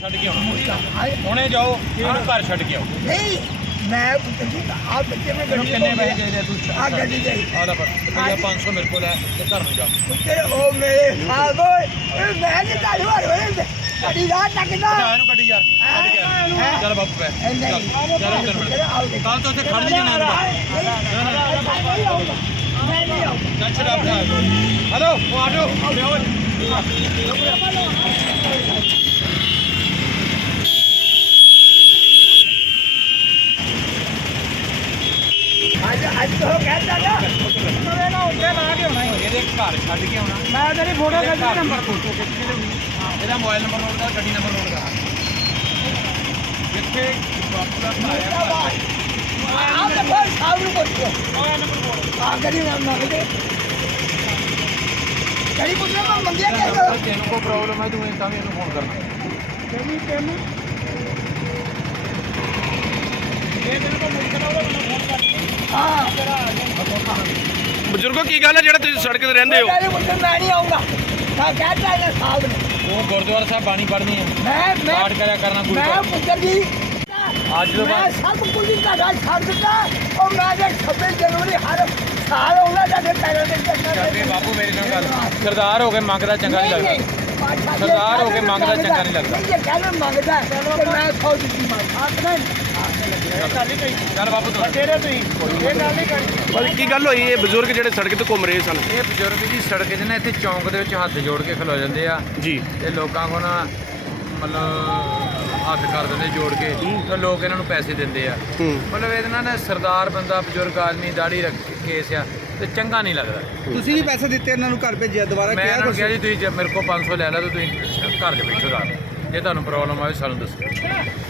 ਛੱਡ ਕੇ ਆਉਣਾ ਹੁਣੇ ਜਾਓ ਇਹਨੂੰ ਘਰ ਛੱਡ ਕੇ ਆਓ ਨਹੀਂ ਮੈਂ ਪੁੱਛਦੀ ਆ ਬੱਚੇ ਮੈਂ ਗੱਡੀ ਕਿੰਨੇ ਪੈਸੇ ਚਾਹੀਦੇ ਤੂੰ ਆ ਗੱਡੀ ਦੇ ਆਦਾ ਪਰ ਰੁਪਈਆ 500 ਮੇਰੇ ਕੋਲ ਹੈ ਤੇ ਘਰ ਨੂੰ ਜਾ ਉੱਤੇ ਉਹ ਮੇਰੇ ਸਾਹਬ ਓਏ ਮੈਂ ਨਹੀਂ ਤਾਂ ਵਾਰ ਹੋਏ ਗੱਡੀ ਦਾ ਟੱਕਦਾ ਜਾ ਇਹਨੂੰ ਕੱਢੀ ਯਾਰ ਕੱਢ ਕੇ ਆ। ਚੱਲ ਬਾਪੂ ਪੈ ਚੱਲ ਚੱਲ ਤੈਨੂੰ ਮਿਲ ਕੱਲ ਤੋਂ ਉੱਥੇ ਖੜ ਨਹੀਂ ਜਾਣਾ ਇਹਨੂੰ ਨਾ ਨਾ ਮੈਂ ਨਹੀਂ ਆਉਂਦਾ ਚੱਲ ਛੱਡ ਆਪਣਾ ਹਲੋ ਉਹ ਆਟੋ ਲਿਆਓ ਅੱਜ ਤੋਂ ਕਹਿੰਦਾ ਨਾ ਮੇਰੇ ਨਾਲ ਉੱਤੇ ਲਾ ਕੇ ਆਉਣਾ ਇਹਦੇ ਘਰ ਛੱਡ ਕੇ ਆਉਣਾ ਮੈਂ ਤੇਰੀ ਫੋਟੋ ਇਹਦੇ ਘਰ ਨੰਬਰ ਫੋਟੋ ਖਿੱਚ ਕੇ ਲਿਆਉਣੀ। ਇਹਦਾ ਮੋਬਾਈਲ ਨੰਬਰ ਨੋਟ ਕਰ ਗੱਡੀ ਨੰਬਰ ਨੋਟ ਕਰ ਜਿੱਥੇ ਬਾਪੂ ਦਾ ਘਰ ਹੈ ਆ ਤੇ ਫਿਰ ਸਾਹਬ ਨੂੰ ਪੁੱਛੋ ਮੋਬਾਈਲ ਨੰਬਰ ਬੋਲ ਆ ਗੱਡੀ ਨਾ ਮੰਗਦੇ ਗੱਡੀ ਪੁੱਛਣਾ ਮੈਂ ਮੰਗਿਆ ਕਿ ਤੈਨੂੰ ਕੋਈ ਪ੍ਰੋਬਲਮ ਹੈ ਤੂੰ ਇਹ ਤਾਂ ਵੀ ਇਹਨੂੰ ਫੋਨ ਕਰਨਾ ਤੈਨੂੰ ਤੈਨੂੰ ਇਹ ਤੈਨੂੰ ਕੋਈ ਮੁਸ਼ਕਲ ਹੋਵੇ ਮੈਨੂੰ ਫੋਨ ਕਰ ਹਾਂ ਬਜ਼ੁਰਗੋ ਕੀ ਗੱਲ ਹੈ? ਜਿਹੜਾ ਤੁਸੀਂ ਸੜਕ ਤੇ ਰਹਿੰਦੇ ਹੋ? ਮੈਂ ਨਹੀਂ ਪੁੱਛਣਾ ਮੈਂ ਨਹੀਂ ਆਉਂਗਾ ਮੈਂ ਕਹਿੰਦਾ ਇਹ ਸਾਹਬ ਨੇ। ਉਹ ਗੁਰਦੁਆਰਾ ਸਾਹਿਬ ਬਾਣੀ ਪੜ੍ਹਨੀ ਹੈ। ਮੈਂ ਮੈਂ ਪਾਠ ਕਰਿਆ ਕਰਨਾ ਗੁਰੂ ਮੈਂ ਘਰ ਪੁੱਤਰ ਜੀ। ਅੱਜ ਤੋਂ ਮੈਂ ਬਾਅਦ ਸਭ ਕੁਝ ਤੁਹਾਡਾ ਛੱਡ ਦਿੱਤਾ। ਉਹ ਮੈਂ ਜੇ 26 ਜਨਵਰੀ ਹਰ ਸਾਲ ਆਉਣਾ ਤੁਹਾਡੇ ਪੈਰਾਂ ਦੇ ਚੱਕਰ ਚੱਕੇ ਬਾਪੂ ਮੇਰੀ ਨਾਲ ਗੱਲ। ਸਰਦਾਰ ਹੋ ਕੇ ਮੰਗਦਾ ਚੰਗਾ ਨਹੀਂ ਲੱਗਦਾ। ਸਰਦਾਰ ਹੋ ਕੇ ਮੰਗਦਾ ਚੰਗਾ ਨਹੀਂ ਲੱਗਦਾ। ਇਹ ਕਹਿੰਦਾ ਮੰਗਦਾ ਤੇ ਮੈਂ ਸੌ ਦਿੱਤੀ ਮੰਗ ਚੱਲ ਬਾਪੂ ਤੂੰ। ਤੇਰੇ ਤੋਂ ਹੀ ਇਹ ਗੱਲ ਨਹੀਂ ਕਰਨੀ ਭਾਜੀ ਕੀ ਗੱਲ ਹੋਈ? ਇਹ ਬਜ਼ੁਰਗ ਜਿਹੜੇ ਸੜਕ ਤੇ ਘੁੰਮ ਰਹੇ ਸਨ। ਇਹ ਬਜ਼ੁਰਗ ਜੀ ਸੜਕ 'ਤੇ ਨਾ ਇੱਥੇ ਚੌਂਕ ਦੇ ਵਿੱਚ ਹੱਥ ਜੋੜ ਕੇ ਖਲੋ ਜਾਂਦੇ ਆ। ਜੀ। ਤੇ ਲੋਕਾਂ ਕੋਲ ਨਾ ਮਤਲਬ ਹੱਥ ਕਰ ਦਿੰਦੇ ਜੋੜ ਕੇ। ਤੇ ਲੋਕ ਇਹਨਾਂ ਨੂੰ ਪੈਸੇ ਦਿੰਦੇ ਆ। ਮਤਲਬ ਇਹਦੇ ਨਾਲ ਨਾ ਸਰਦਾਰ ਬੰਦਾ ਬਜ਼ੁਰਗ ਆਦਮੀ ਦਾੜੀ ਰੱਖ ਕੇ ਕੇਸ ਆ। ਤੇ ਚੰਗਾ ਨਹੀਂ ਲੱਗਦਾ। ਤੁਸੀਂ ਵੀ ਪੈਸੇ ਦਿੱਤੇ ਇਹਨਾਂ ਨੂੰ ਘਰ ਭੇਜਿਆ ਦੁਬਾਰਾ ਮੈਂ ਕਿਹਾ ਇਹਨਾਂ ਨੂੰ ਕੁਛ? ਕਿਹਾ ਜੀ ਤੁਸੀਂ ਜੇ ਮੇਰੇ ਕੋਲ 500 ਲੈ ਲਾ ਤਾਂ ਤੁਸੀਂ ਘਰ ਦੇ ਵਿੱਚ ਉਧਾਰ ਜੇ ਤੁਹਾਨੂੰ ਪ੍ਰੋਬਲਮ ਆਵੇ ਸਾਨੂੰ ਦੱਸੋ।